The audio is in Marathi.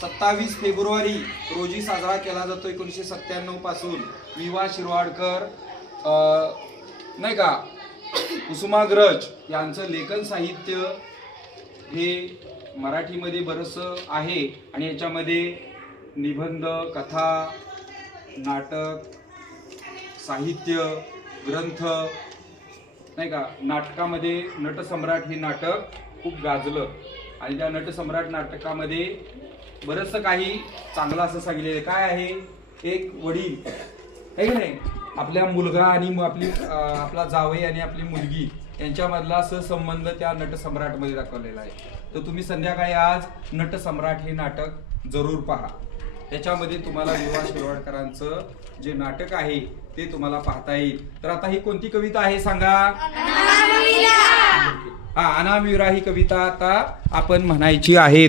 27 फेब्रुवारी रोजी साजरा केला जातो 1997 पासून। विवा शिरवाडकर नाही का कुसुमाग्रज यांचं लेखन साहित्य हे मराठीमध्ये बरंचसं आहे आणि याच्यामध्ये निबंध, कथा, नाटक, साहित्य, ग्रंथ नाही का। नाटकामध्ये नटसम्राट हे नाटक खूप गाजलं आणि त्या नटसम्राट नाटकामध्ये बरंचसं काही चांगलं असं सांगितलेलं आहे। काय आहे, एक वडील आहे की नाही, आपल्या मुलगा आणि आपला जावई आणि आपली मुलगी यांच्यामधला सहसंबंध त्या नटसम्राटमध्ये दाखवलेला आहे। तर तुम्ही संध्याकाळी आज नटसम्राट हे नाटक जरूर पहा। त्याच्यामध्ये तुम्हाला विवा शिरवाडकरांचं जे नाटक आहे ते तुम्हाला पाहता येईल। तर आता ही कोणती कविता आहे सांगा? अनामिरा ही कविता आता आपण म्हणायची आहे।